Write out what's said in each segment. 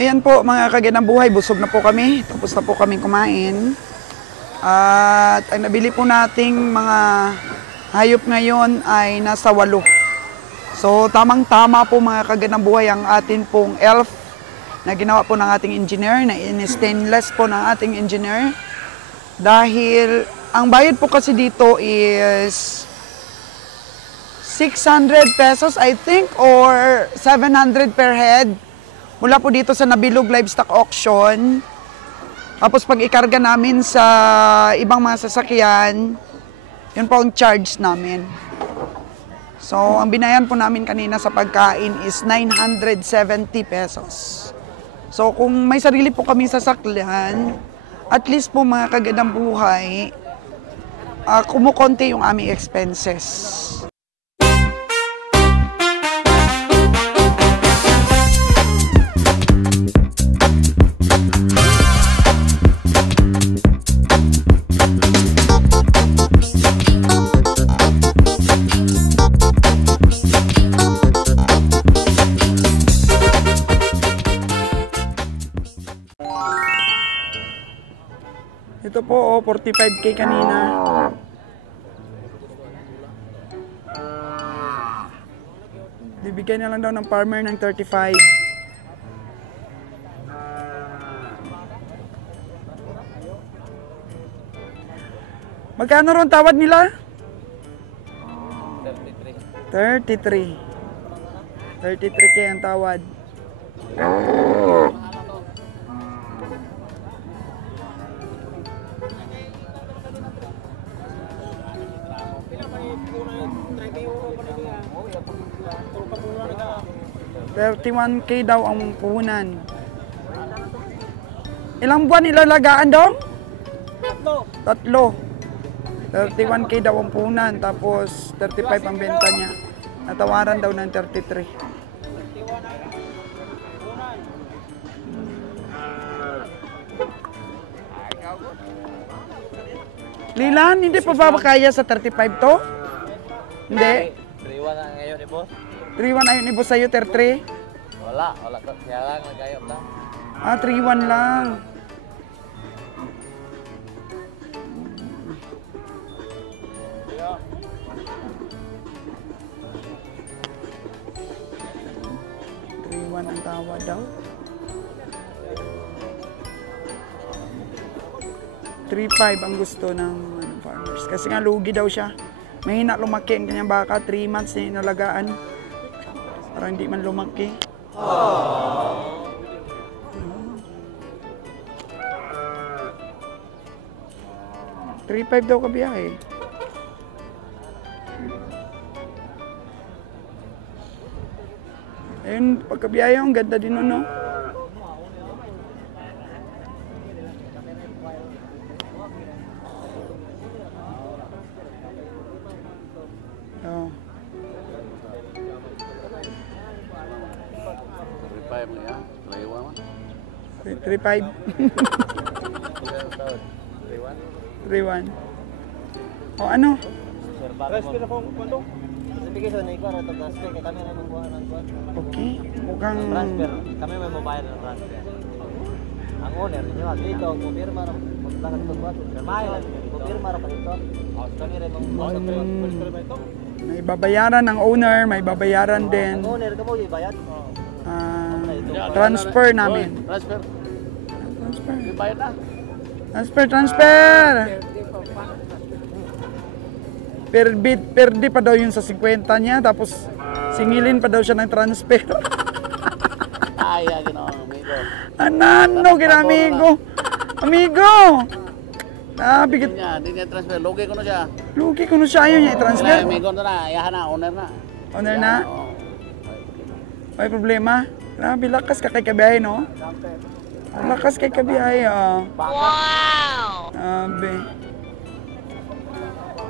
Ayan po mga kaganang buhay, busog na po kami. Tapos na po kami kumain. At ang nabili po nating mga hayop ngayon ay nasa 8. So tamang-tama po mga kaganang buhay ang atin pong elf na ginawa po ng ating engineer, na in-stainless po ng ating engineer. Dahil ang bayad po kasi dito is 600 pesos I think or 700 per head. Mula po dito sa Nabilog Livestock Auction. Tapos pag ikarga namin sa ibang mga sasakyan, yun po ang charge namin. So, ang binayan po namin kanina sa pagkain is 970 pesos. So, kung may sarili po kami sasakyan, at least po mga kaganang buhay, kumukonti yung aming expenses. Ito po, 45K kanina. Bibigay na lang daw ng farmer ng 35. Magkano ron tawad nila? 33. 33K ang tawad. $31K daw ang puhunan. Ilang buwan ilalagaan daw? 3. 31K daw ang puhunan, tapos 35 ang benta niya. Natawaran daw ng 33. Lilan, hindi pa ba kaya sa 35 to? Hindi. 3-1 na ngayon ni boss. 3-1 ayun ni boss sa'yo, 33? Wala. Kaya lang, nagayop lang. 3-1 lang. Ang tawad daw. 3-5 ang gusto ng farmers. Kasi nga lugi daw siya. Mahina lumaki ang kanyang baka. 3 months na inalagaan. Para hindi man lumaki. 3-5 daw kabiyahe. Ayun, pagkabiyahe ang ganda din nun, no? Oh. 3-5 niya. 3-5. 3-1. O ano? Okay. Mukhang... Transfer. Kami may mobile ng transfer. Ang owner, dito, pupirma rin. Maglakan ito ba? Pupirma rin pa dito. Kami rin mga may babayaran ng owner, may babayaran din. ang owner, kamo yung bayad? Transfer namin. Transfer. Transfer. Yung bayad na. Transfer! Per day pa daw yun sa 50 niya, tapos singilin pa daw siya ng transfer. Ay, gano'n, amigo. Anano, amigo. Amigo! Bigit. Hindi niya transfer. Lugi ko na siya. Lugi ko na siya, ayaw niya i-transfer. Amigo na, ayahan na, owner na. Owner na? May problema? Grabe, lakas ka kay kabiyahe, no? Lakas kay kabiyahe, oh. Wow! Grabe.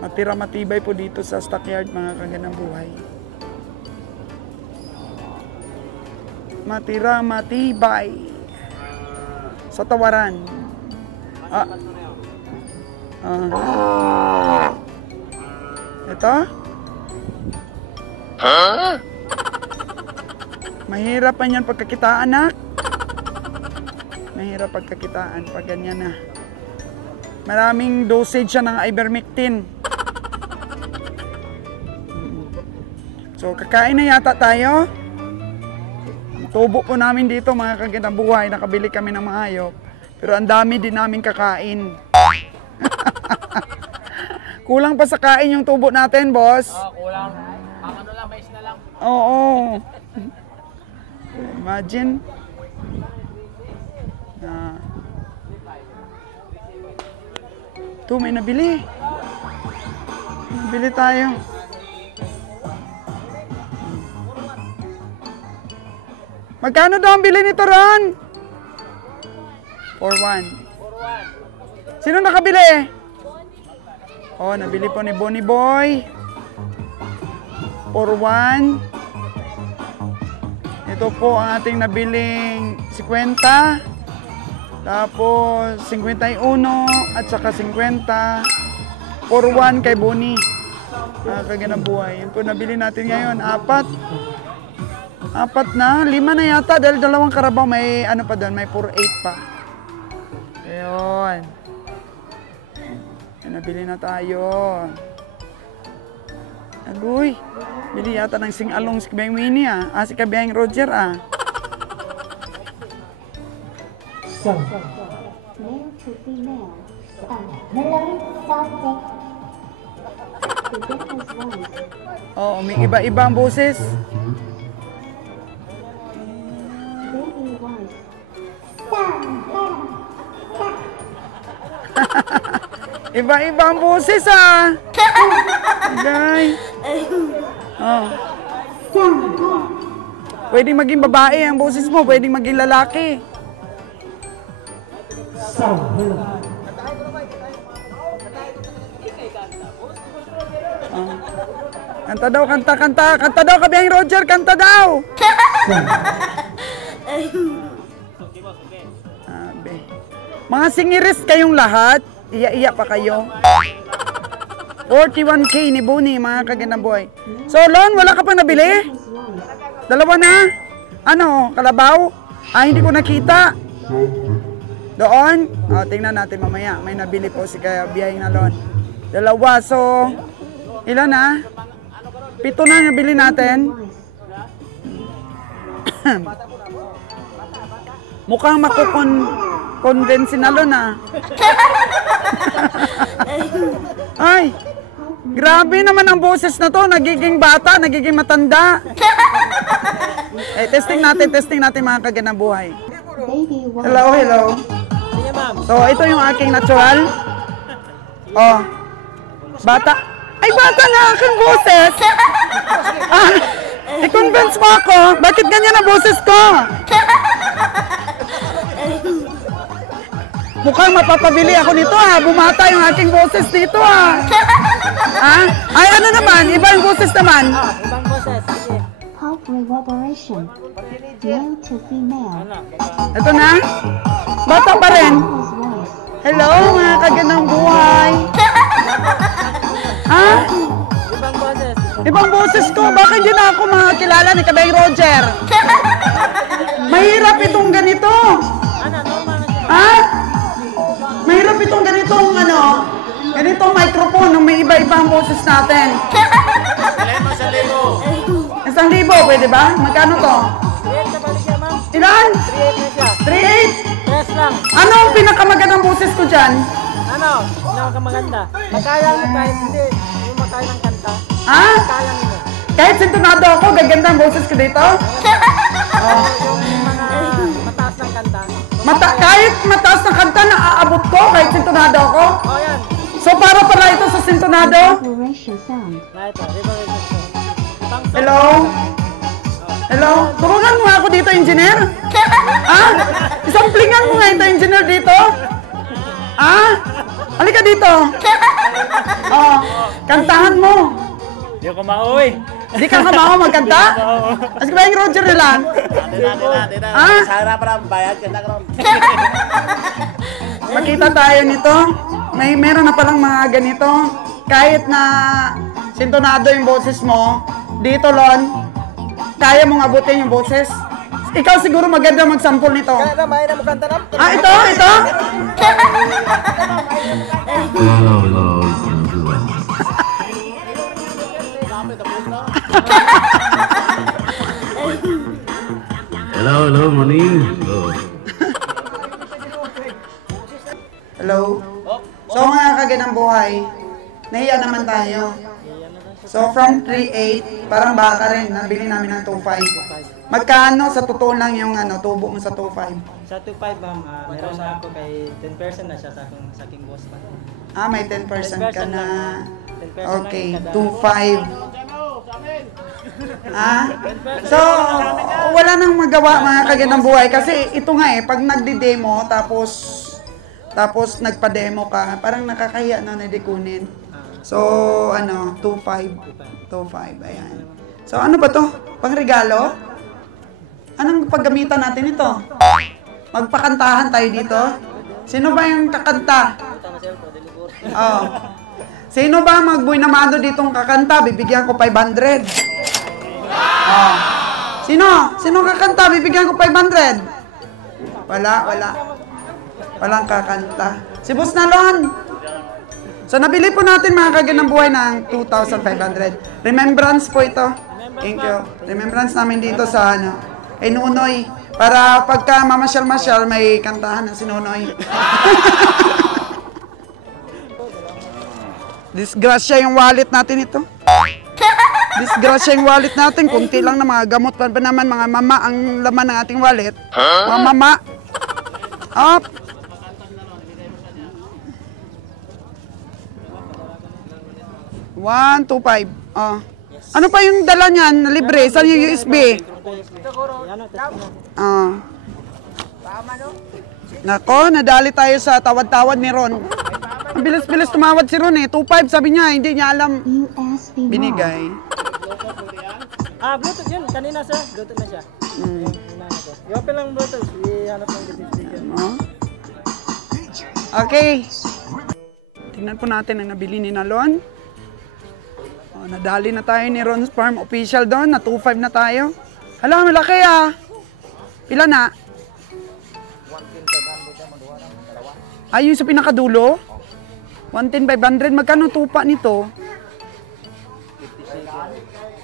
Matira-matibay po dito sa stockyard, mga kaganang buhay. Matira-matibay. Sa tawaran. Ito? Mahirap pa yan pagkakitaan, anak. Mahirap pagkakitaan pag ganyan na. Maraming dosage siya ng ivermectin. So, kakain na yata tayo. Ang tubo po namin dito, mga kaganabuhay. Nakabili kami ng mga hayop. Pero ang dami din namin kakain. Kulang pa sa kain yung tubo natin, boss. Kulang. Ano lang, mais na lang. Oo. Imagine. Ito, may nabili. Nabili tayo. Magkano daw ang bili nito, Ron? 4-1. Sino nakabili? Oh, nabili po ni Bonnie Boy. 4-1. Ito po ang ating nabiling 50. Tapos 51 at saka 50. 4-1 kay Bonnie. Kaganabuhay. Yun po nabili natin ngayon. 4 na. 5 na yata dahil 2 karabaw. May ano pa doon. May 4-8 pa. Ayun. Nabili na tayo. Agoy. Bili yata ng sing-along si Kabiyang Winnie si Kabiyang Roger Male to female. Hello, subject. Begin as voice. Oo, may iba-iba ang boses. Baby voice. Iba-iba ang boses Guy. Oh. Pwedeng maging babae ang boses mo, pwedeng maging lalaki. Kanta daw, kanta daw, Kabiyang Roger, kanta daw. Mga singiris kayong lahat, iya-iya pa kayo. 41K ni Bonnie, mga kaganaboy. So, Lon, wala ka pa nabili? 2 na? Ano, kalabaw? Hindi ko nakita. Doon? Tingnan natin mamaya. May nabili po si Kabiyang na Lon. 2. So, ilan na? 7 na nabili natin. Mukhang convince na Lon Ay! Grabe naman ang boses na to. Nagiging bata, nagiging matanda. Testing natin mga kaganabuhay. Hello. So, ito yung aking natural. Oh. Bata. Ay, bata na aking boses. I-convince mo ako. Bakit ganyan ang boses ko? Mukhang mapapabili ako nito Bumata yung aking boses dito Ay, ano naman? Iba yung boses naman. Ibang boses. Sige. Pulp reverberation. Male to female. Ito na? Bata pa rin. Hello, mga kaganang buhay. Ibang boses. Ibang boses ko. Bakit hindi na ako makakilala ni Kabiyang Roger? Mahirap itong ganito. Mahirap itong ganitong ganitong microphone nung may iba-iba ang boses natin. 1,000. 1,000, pwede ba? Magkano to? 3.8 na balik yan, ma'am. Ilan? 3.8 na siya. 3,800? 3 lang. Ano ang pinakamagandang boses ko dyan? Ano? Maganda. Magkaya mo kahit hindi. Yung makaya ng kanta. Magkaya mo. Kahit sintonado ako, gaganda ang boses ko dito? Yung mga mataas ng kanta. Kahit mataas na kanta, naaabot ko kahit sintonado ako? Yan. So para pala ito sa sintonado? Reverberation sound. Na ito. Reverberation. Hello? Hello? Turunan mo nga ako dito, engineer? Isamplingan mo nga ito, engineer, dito? Halika dito. Kantahan mo. Hindi ako mauwi. Di ka kamao magkanta? As ba yung Roger nila? Sana para bayad ka na karon. Makita tayo nito. Meron na palang mga ganito. Kahit na sintonado yung boses mo, dito, Lon, kaya mong abutin yung boses. Ikaw siguro maganda mag-sample nito. Kaya na, may na mo kanta na. Ah, ito? Hello, morning. Hello? So mga kaganang buhay, nahiya naman tayo. So from 3.8, parang baka rin, nabili namin ng 2.5. Magkano sa totoo lang yung tubo mo sa 2.5? Sa 2.5 ma'am, meron na ako kay 10% na siya sa aking boss pa. Ah, may 10% ka na. 10% Okay, na 2.5. Ah? So, wala nang magawa mga kaganang buhay kasi ito nga pag nagdi-demo tapos nagpa-demo ka, parang nakakahiya na nadikunin. So, 2.5, ayan. So, ano ba to? Pangregalo? Anong paggamitan natin ito? Magpakantahan tayo dito? Sino ba yung kakanta? Oh. Sino ba magbuinamado ditong kakanta? Bibigyan ko 500. Oh. Sino kakanta? Bibigyan ko 500. Wala. Walang kakanta. Si Boss Nalon. So, nabili po natin mga kaganang buhay ng 2,500. Remembrance po ito. Thank you. Remembrance namin dito sa kay Nunoy. Para pagka mamasyal-masyal, may kantahan ng si Nunoy. Disgrasya yung wallet natin ito. Disgrasya yung wallet natin. Kunti lang na mga gamot pa naman mga mama ang laman ng ating wallet. Mga mama. Up. One, 2, 5. Oh. Ano pa yung dala niyan na libre? Saan yung USB? Ah. Nako, nadali tayo sa tawad-tawad ni Ron. Ang bilis-bilis tumawad si Ron 2.5 sabi niya, hindi niya alam. USB mode. Binigay. Bluetooth yun. Kanina sir, Bluetooth na siya. I-open lang Bluetooth. I-hanap lang dito speaker. Okay. Tingnan po natin ang nabili ni Nalon. Nadali na tayo ni Ron's Farm official doon. Na 2.5 na tayo. Hala, malaki Pila na? 110,500. Ay, yung sa pinakadulo? 110,500. Magkano tupa nito?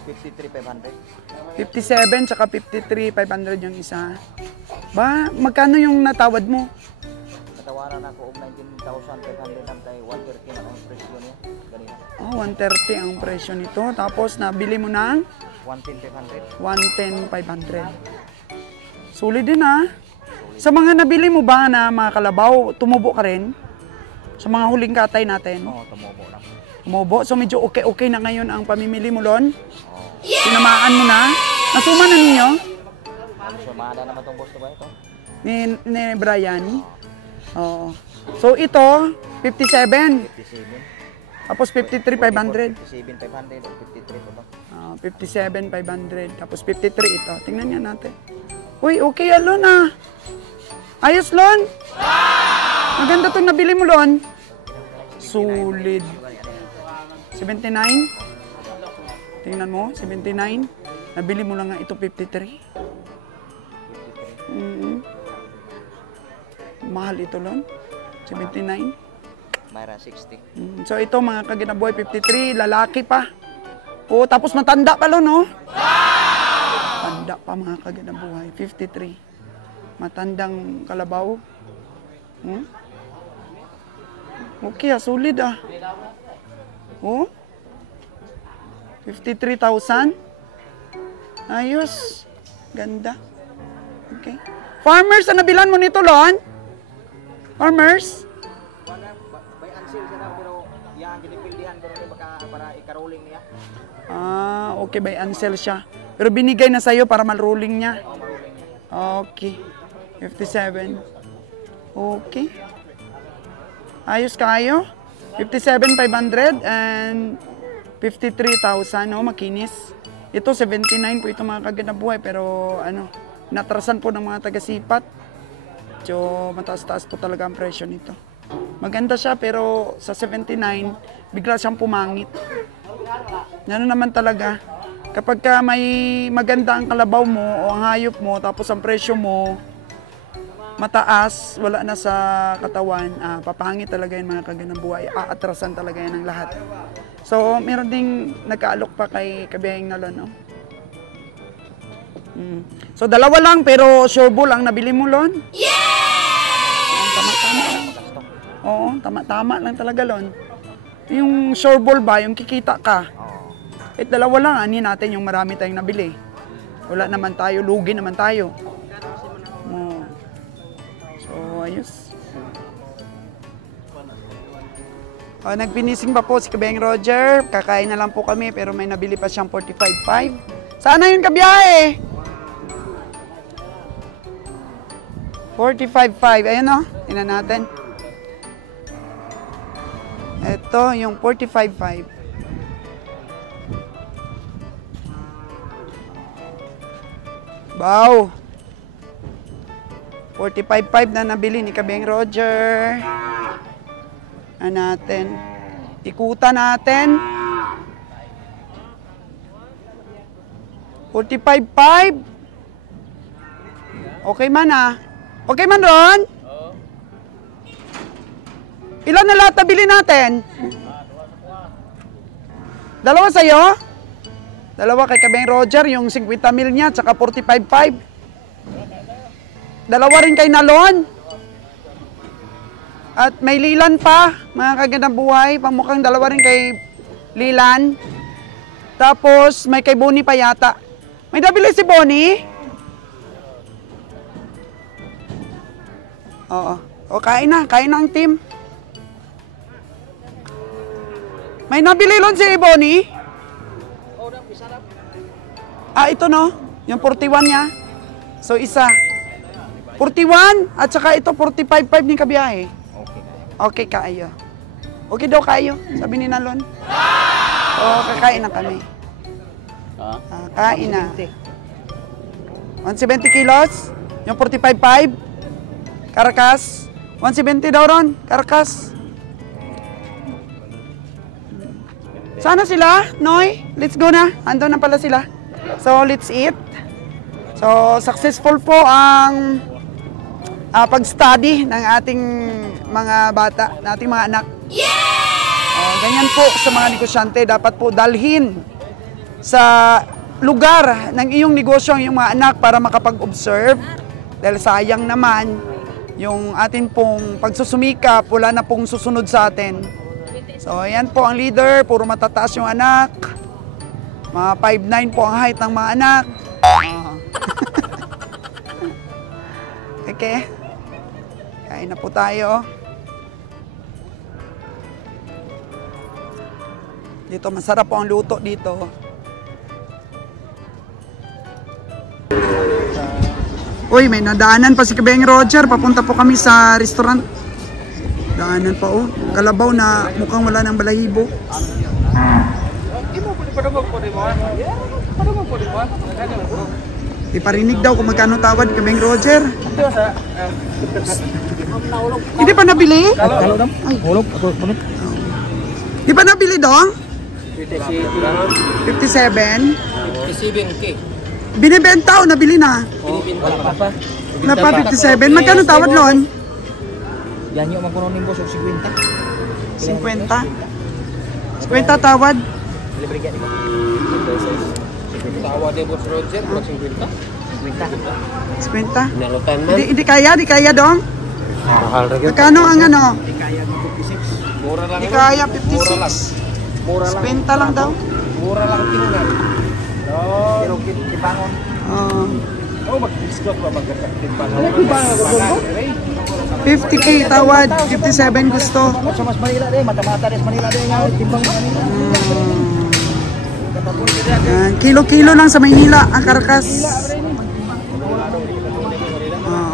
53,500. 57 tsaka 53,500 yung isa. Ba, magkano yung natawad mo? Natawaran ako og 19,500 lang tayo 130 na ang presyo niya. Ganina. 130 ang presyo nito. Tapos nabili mo ng 110,500. 110,500. Sulit din Sa mga nabili mo ba na mga kalabaw, tumubo ka rin? Sa mga huling katay natin? Oo, tumubo na. Tumubo? So medyo okay na ngayon ang pamimili mo, Lon? Sinamaan mo na? Nasuman na ninyo? Sumada naman tong gusto ba ito? Ni Brian? Oo. So ito, 57. 57. Tapos 53,500. 57,500 o 53 pa ba? 57,500. Tapos 53 ito. Tingnan nga natin. Uy, okay Lon Ayos, Lon. Maganda itong nabili mo, Lon. Solid. 79. Tingnan mo, 79. Nabili mo lang nga ito, 53. Mahal ito, Lon. 79. Mayra 60. So ito, mga kaginaboy, 53. Lalaki pa. Oo, tapos matanda pa, Lon, Tanda pa, mga kaginabuhay. 53. Matandang kalabaw. Okay, solid Oh. 53,000. Ayos. Ganda. Okay. Farmers, nabilan mo nito, Lon? Farmers? By unsil siya na pero yang ginipildihan pero ni baka para ikaroling niya. Okay, by unsell siya. Pero binigay na sa'yo para mal-rolling niya. Okay. 57. Okay. Ayos kayo. 57,500 and 53,000, makinis. Ito 79 po ito mga kaganabuhay pero natrasan po ng mga taga-sipat. So mataas-taas po talaga ang presyo nito. Maganda siya pero sa 79 bigla siyang pumangit. Ano naman talaga. Kapag ka may maganda ang kalabaw mo o ang hayop mo, tapos ang presyo mo mataas, wala na sa katawan, papangit talaga yung mga kagandang buhay. Aatrasan talaga yan ng lahat. So, meron ding nagkaalok pa kay Kabiheng Nalon, no? So, dalawa lang, pero sure ball ang nabili mo, Lon. Yeah! Tama-tama lang. Oo, tama-tama lang talaga, Lon. Yung sure ball ba, yung kikita ka. At dalawa lang, ani natin yung marami tayong nabili. Wala naman tayo, lugi naman tayo. So, ayos. Nagpinising pa po si Kabiheng Roger. Kakain na lang po kami, pero may nabili pa siyang 45.5. Sana yun kabiyahe? 45.5. Ayun o, tingnan natin. Ito, yung 45.5. Wow! 45.5 na nabili ni Kabiheng Roger. Natin. Ikutan natin. 45.5. Okay man Okay man, Ron? Ilan na lahat nabili natin? Dalawa sa'yo? Dalawa kay Kabiheng Roger, yung 50 mil niya, tsaka 45.5. Dalawa rin kay Nalon. At may Lilan pa, mga kagandang buhay. Pamukhang dalawa rin kay Lilan. Tapos may kay Bonnie pa yata. May nabili si Bonnie? Oo. O, kain na ang team. May nabili Lon si Bonnie? Ito no, yung 41 niya. So, isa. 41 at saka ito 45.5 ni kabiyahe. Okay kayo. Okay daw kayo, sabi ni Nalon. Oo, kakain na kami. Kain na. 170 kilos, yung 45.5. Karakas. 170 daw ron, karakas. Sana sila, Noy? Let's go na. Ando na pala sila. So, let's eat. So, successful po ang pag-study ng ating mga bata, ng ating mga anak. Ganyan po sa mga negosyante, dapat po dalhin sa lugar ng iyong negosyo ang iyong mga anak para makapag-observe. Dahil sayang naman yung atin pong pagsusumikap, wala na pong susunod sa atin. So, ayan po ang leader, puro matataas yung anak. Mga 5'9" po ang height ng mga anak. Okay. Kain na po tayo. Dito, masarap po ang luto dito. Uy, may nadaanan pa si Kabiheng Roger. Papunta po kami sa restaurant. Daanan pa oh. Kalabaw na mukhang wala ng balahibo. Iparinig daw kung magkano tawad Kabiheng Roger. Hindi pa nabili? Ay. Di pa nabili dong? 57. 57K. Binibenta o nabili na? Na pa 57. Magkano tawad Lon? Yan yung magkunonin boss, 50. 50. 50 tawad. Libre ka dito. Tawad boss Roger, 50. 50. Hindi kaya dong? Magkano ang ano? Hindi kaya 56. Mura lang. Hindi kaya 56. Mura lang. 50 lang daw. Mura lang tinunan. No, kibangon. Oh, mag-discount ba magkakatibangon? 50k tawad, 57 gusto. Sa Mas Manila din, mata-mata din Manila din nga timbang Manila. Kilo-kilo lang sa Maynila ang karkas.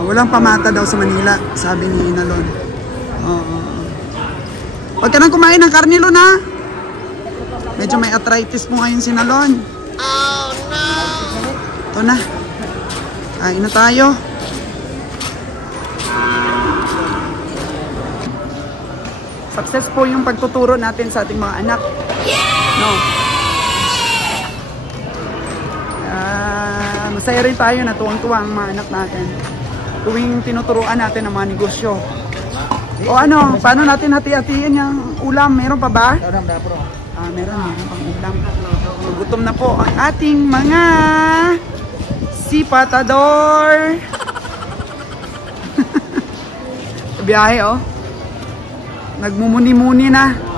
Walang pamata daw sa Manila, sabi ni Nalon. Huwag ka nang kumain ng karne, Lon, ha? Medyo may arthritis po ngayon si Nalon. Oh, no! Ito na. Kain na tayo. Successful yung pagtuturo natin sa ating mga anak. No? Masaya rin tayo na tuwang-tuwa ang mga anak natin. Tuwing tinuturuan natin ang mga negosyo. O ano, paano natin hati-hatiin yung ulam? Meron pa ba? Meron pang ulam. Gutom na po ang ating mga sipatador. Biyahe oh. Nagmumuni-muni na.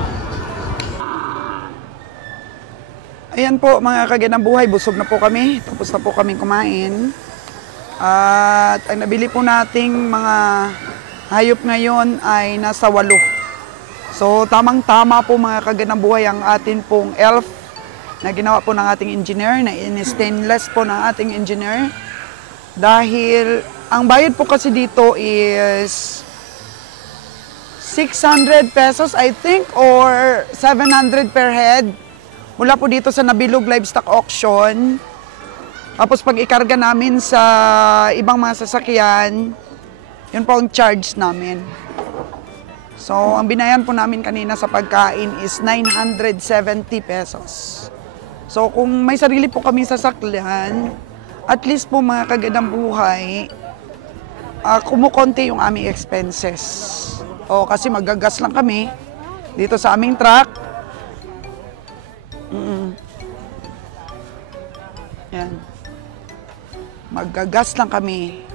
Ayan po mga kaganang buhay, busog na po kami. Tapos na po kaming kumain. At ang nabili po nating mga hayop ngayon ay nasa 8. So tamang-tama po mga kaganang buhay ang atin pong elf na ginawa po ng ating engineer, na in-stainless po ng ating engineer. Dahil ang bayad po kasi dito is 600 pesos I think or 700 per head. Mula po dito sa Nabilog Livestock Auction. Tapos pag ikarga namin sa ibang mga sasakyan, yun po ang charge namin. So, ang binayan po namin kanina sa pagkain is 970 pesos. So, kung may sarili po kami sasakyan, at least po mga kaganang buhay, kumukonti yung aming expenses. O, kasi magagas lang kami dito sa aming truck. Yan. Magagas lang kami.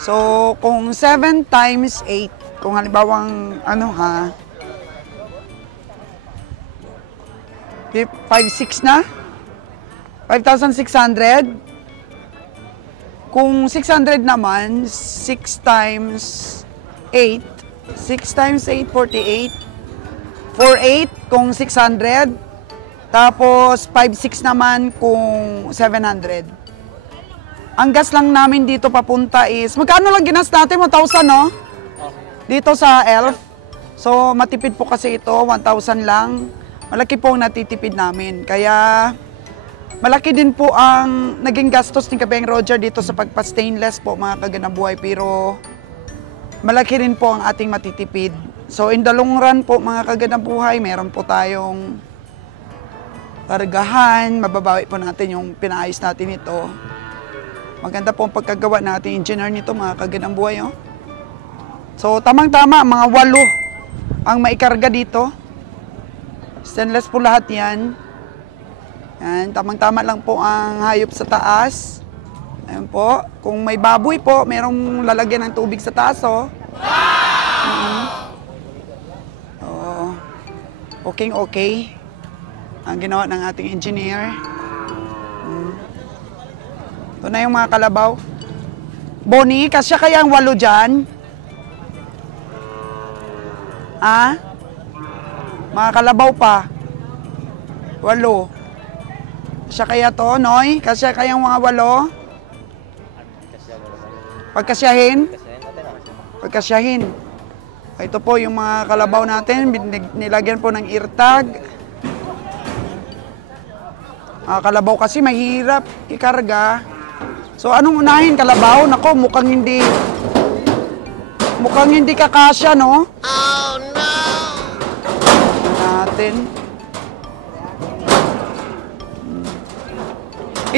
So, kung 7 times 8, kung halimbawang, 5,600 na? 5,600? Kung 600 naman, 6 times 8, 6 times 8, 48. 48 kung 600. Tapos, 5,600 naman kung 700. Ang gas lang namin dito papunta is, magkano lang ginas natin? 1,000, no? Dito sa Elf. So, matipid po kasi ito, 1,000 lang. Malaki po ang natitipid namin. Kaya, malaki din po ang naging gastos ni Kabeng Roger dito sa pagpa-stainless po, mga kaganang buhay. Pero, malaki rin po ang ating matitipid. So, in the long run po, mga kaganang buhay, meron po tayong kargahan, mababawi po natin yung pinaayos natin ito. Maganda po ang pagkagawa natin engineer nito, mga kaganang buhay. Oh. So, tamang-tama, mga 8 ang maikarga dito. Stainless po lahat yan. Yan, tamang-tama lang po ang hayop sa taas. Ayan po. Kung may baboy po, merong lalagyan ng tubig sa taas. Oh. Okay. Ang ginawa ng ating engineer. Ito na yung mga kalabaw. Bonnie, kasya kaya ang 8 dyan? Mga kalabaw pa. 8. Kasya kaya to, Noy? Kasya kaya ang mga 8? Pagkasyahin? Pagkasyahin. Ito po yung mga kalabaw natin. Nilagyan po ng eartag. Kalabaw kasi mahirap ikarga. So anong unahin, kalabaw? Nako, mukhang hindi kakasya, no? Oh no. Natin.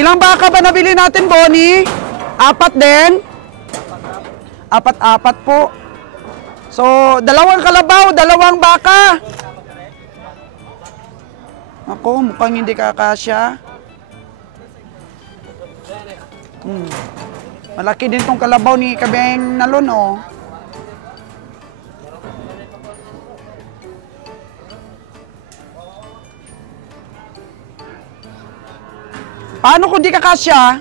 Ilang baka ba nabili natin, Bonnie? 4 din? 4 po. So, 2 kalabaw, 2 baka. Ako, mukhang hindi kakasya. Malaki din tong kalabaw ni Kabeng Nalon, oh. Paano kung di kakasya?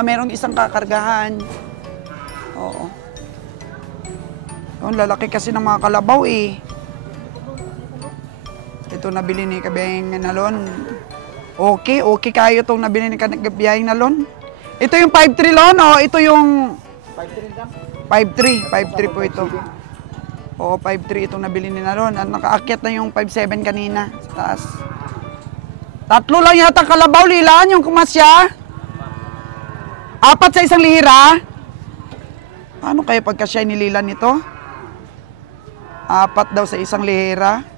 Merong isang kakargahan. Oo. Ang lalaki kasi ng mga kalabaw, eh. Ito nabili ni Kabeng Nalon. Okay kayo itong nabili ni Kabeng Nalon. Ito yung 5.3 lon, o ito yung 5.3 po ito. Oo, 5.3 itong nabili ni Nalon. At nakaakyat na yung 5.7 kanina sa taas. 3 lang yata kalabaw, Lilan, yung kumasya. 4 sa isang lihira. Paano kaya pagkasya ni Lilan nito? 4 daw sa isang lihira.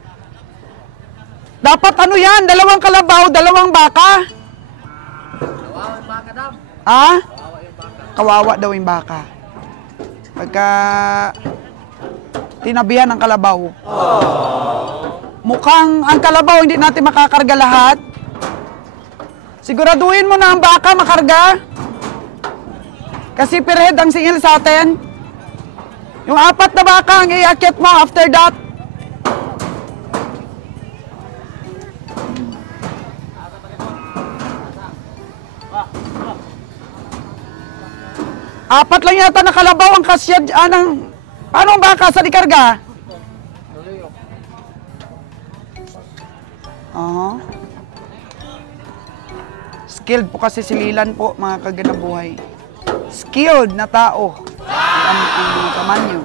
Dapat ano yan? 2 kalabaw, 2 baka. Ah? Kawawa daw yung baka. Pagka tinabihan ng kalabaw. Mukhang ang kalabaw hindi natin makakarga lahat. Siguraduhin mo na ang baka makarga. Kasi per head ang singil sa atin. Yung 4 na baka ang iakyat mo after that. Apat lang yata na kalabaw ang kasya ng... Paano ang baka sa dikarga? Oo. Skilled po kasi si Lilan po, mga kaganabuhay. Skilled na tao. Ang mga kamanyo.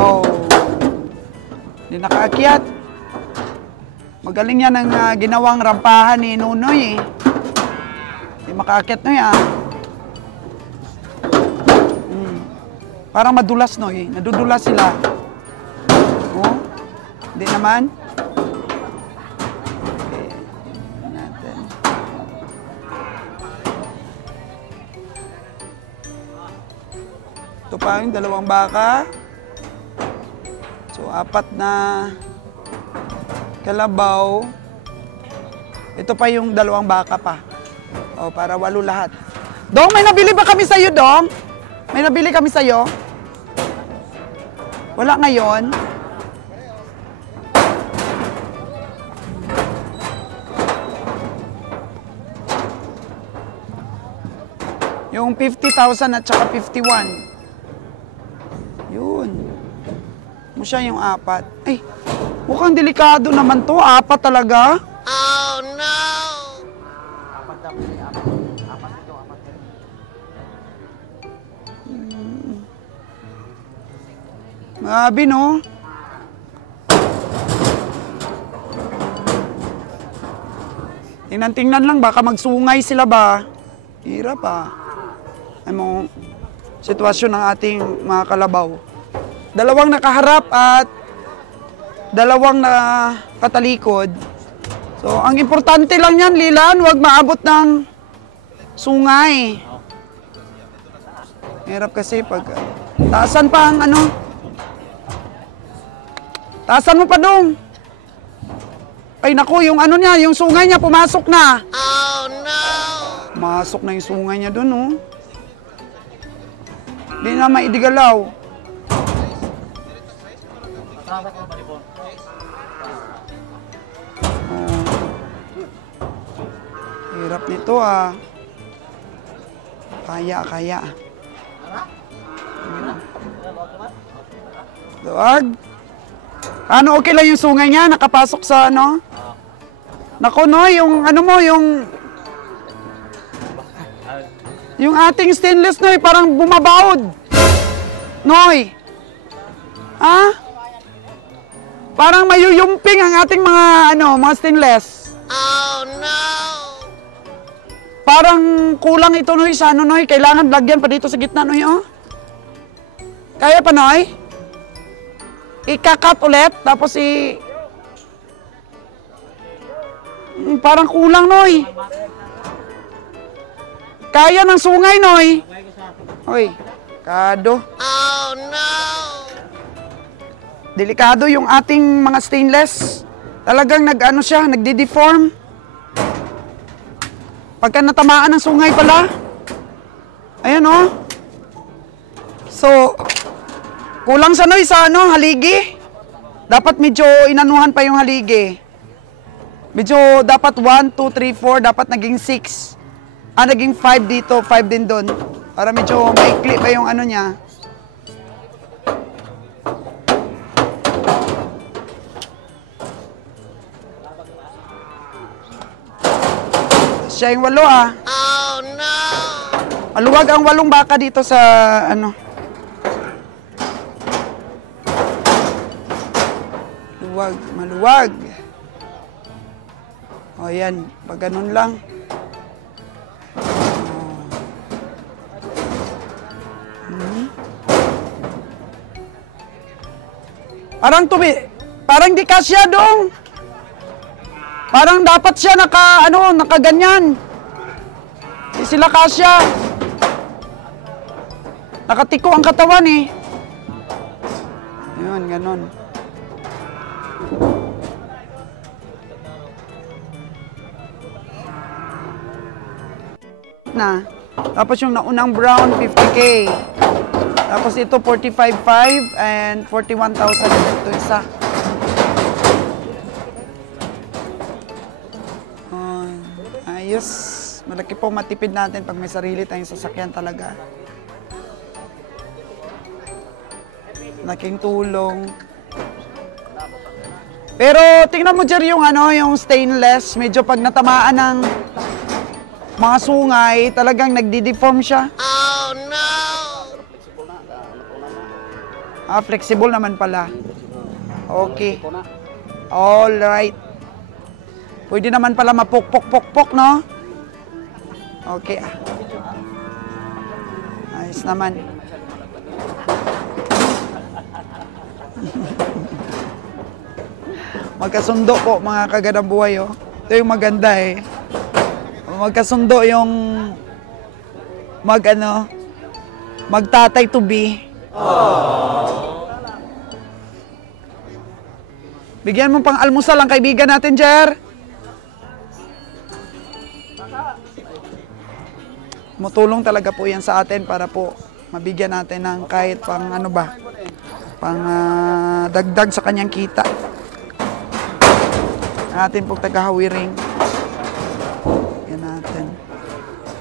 Oh. Hindi nakaakyat. Magaling yan ang ginawang rampahan ni Nunoy eh. Hindi makaakyat Noy ah. Parang madulas Noy. Nadudulas sila. Oh. Hindi naman. Okay. Natin. Ito pa yung 2 baka. So 4 na kalabaw. Ito pa yung 2 baka pa. O, para 8 lahat. Dong, may nabili ba kami sa'yo, Dong? May nabili kami sa'yo? Wala ngayon? Yung 50,000 at saka 51. Yun. Mo siya yung 4. Ay, mukhang delikado naman to. 4 talaga. Oh, no! Grabe, no? Tingnan-tingnan lang, baka magsungay sila ba? Hirap ah. Ay mo, sitwasyon ng ating mga kalabaw. 2 nakaharap at 2 nakatalikod. So, ang importante lang yan, Lilan, huwag maabot ng sungay. Hirap kasi pag... Taasan pa ang ano. Taasan mo pa dong. Ay naku, yung ano niya, yung sungay niya pumasok na. Oh no! Masok na yung sungay niya dun, oh. Hindi na maidigalaw. Oh. Hirap nito ah. Kaya. Duwag. Ano, okay lang yung sungay niya? Nakapasok sa ano? Naku, no, yung ano mo, yung ating stainless, Noy, parang bumabaod. Noy. Ha? Parang mayuyumping ang ating mga, mga stainless. Oh, no! Parang kulang ito, Noy, sa ano, Noy. Kailangan lagyan pa dito sa gitna, Noy, oh. Kaya pa, Noy? I-cut ulit, tapos parang kulang, Noy. Kaya ng sungay, Noy. Hoy, kado. Oh, no! Delikado yung ating mga stainless. Talagang nagdi-deform. Pagka natamaan ng sungay pala. Ayan, oh. So, kulang sa Noy sa haligi. Dapat medyo inanuhan pa yung haligi. Medyo dapat 1, 2, 3, 4, dapat naging 6. Naging 5 dito, 5 din doon. Para medyo maikli pa yung ano niya. Siya yung 8 ah. Oh no! Maluwag ang 8 baka dito sa ano. Maluwag. O yan, pag ganun lang. Parang Parang di kasya dong. Parang dapat siya nakaganyan. Di sila kasya. Nakatiko ang katawan eh. Yun, ganon. Na. Tapos yung naunang brown, 50K. Tapos ito, 45,500 and 41,000 ito isa. Ayos. Malaki po matipid natin pag may sarili tayong sasakyan talaga. Laking tulong. Pero tingnan mo Jer yung yung stainless, medyo pag natamaan ng mga sungay, talagang nagdi-deform siya. Oh no. Flexible naman pala. Okay. All right. Pwede naman pala mapok-pok-pok-pok, no? Okay. Ayos naman. Magkasundo po mga kagandang buhay, oh. Ito yung maganda eh. Magkasundo yung magtatay to be. Bigyan mo pang almusal ang kaibigan natin, Jer. Tumutulong talaga po yan sa atin para po mabigyan natin ng kahit pang pang dagdag sa kanyang kita. Atin pong tagahawiring. Yan natin.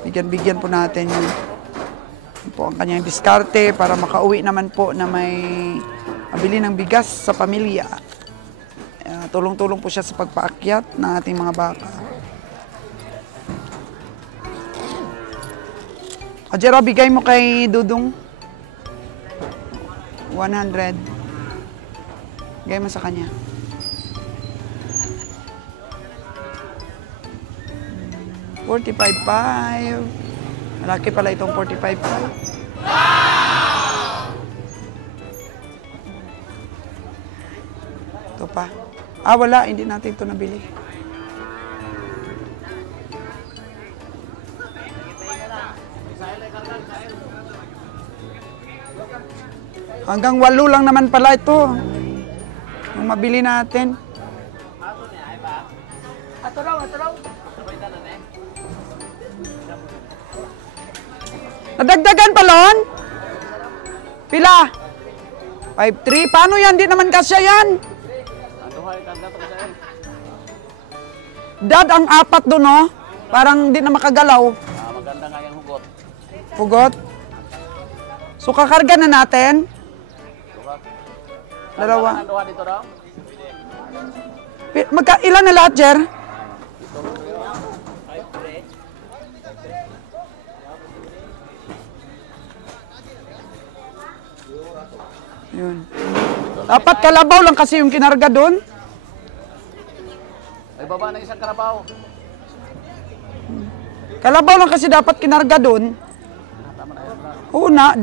Bigyan po natin yun. Yan po ang kanyang diskarte para makauwi naman po na may mabili ng bigas sa pamilya. Tulong-tulong po siya sa pagpaakyat ng ating mga baka. Jero, bigay mo kay Dudong. 100. Bigay mo sa kanya. $45,500. Malaki pala itong $45,500. Ito pa. Wala. Hindi natin ito nabili. Hanggang 8 lang naman pala ito. Yung mabili natin. Nadagdagan palon? Pila? 5,300. Paano yan? Di naman kasya yan. Dad, ang 4 doon, no? Parang di na makagalaw. Maganda nga yung hugot. Hugot? So, kakarga na natin? Dalawa. Dito daw? Ilan na lahat, Jer? Yun. Dapat kalabaw lang kasi yung kinarga doon. Ay, baba na isang karabaw. Kalabaw lang kasi dapat kinarga doon. Oo na,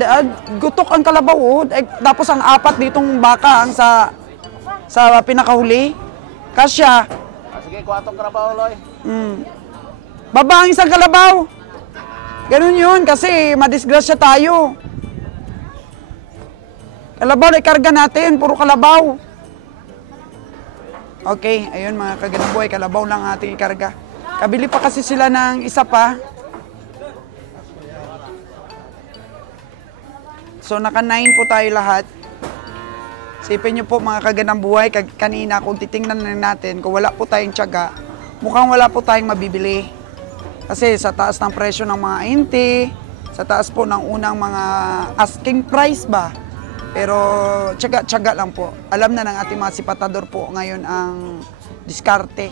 gutok ang kalabaw. Oh. Tapos ang 4 ditong baka ang sa pinakahuli. Kasya. Sige, 4 karabaw, Loy. Baba ang isang kalabaw. Ganun yun kasi madisgrasya tayo. Kalabaw na ikarga natin, puro kalabaw. Okay, ayun mga kagandang buhay, kalabaw lang ating ikarga. Kabili pa kasi sila ng isa pa. So naka 9 po tayo lahat. Sipin nyo po mga kagandang buhay, kanina kung titingnan na natin, kung wala po tayong tiyaga, mukhang wala po tayong mabibili. Kasi sa taas ng presyo ng mga inti, sa taas po ng unang mga asking price ba? Pero tiyaga lang po. Alam na ng ating mga sipatador po ngayon ang diskarte.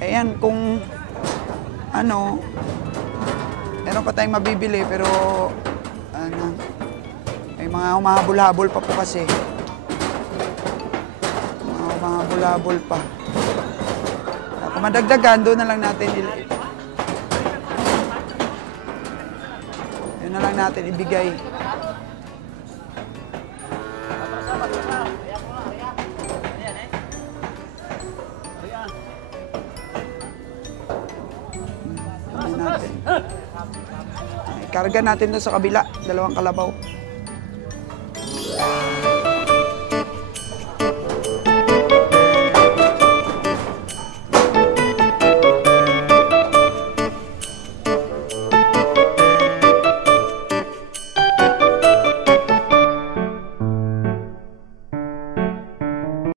Ayan, kung meron pa tayong mabibili pero may mga humahabol-habol pa po kasi. Mga humahabol-habol pa. Kung madagdagan, doon na lang natin yun na lang natin ibigay. Karga natin doon sa kabila. 2 kalabaw.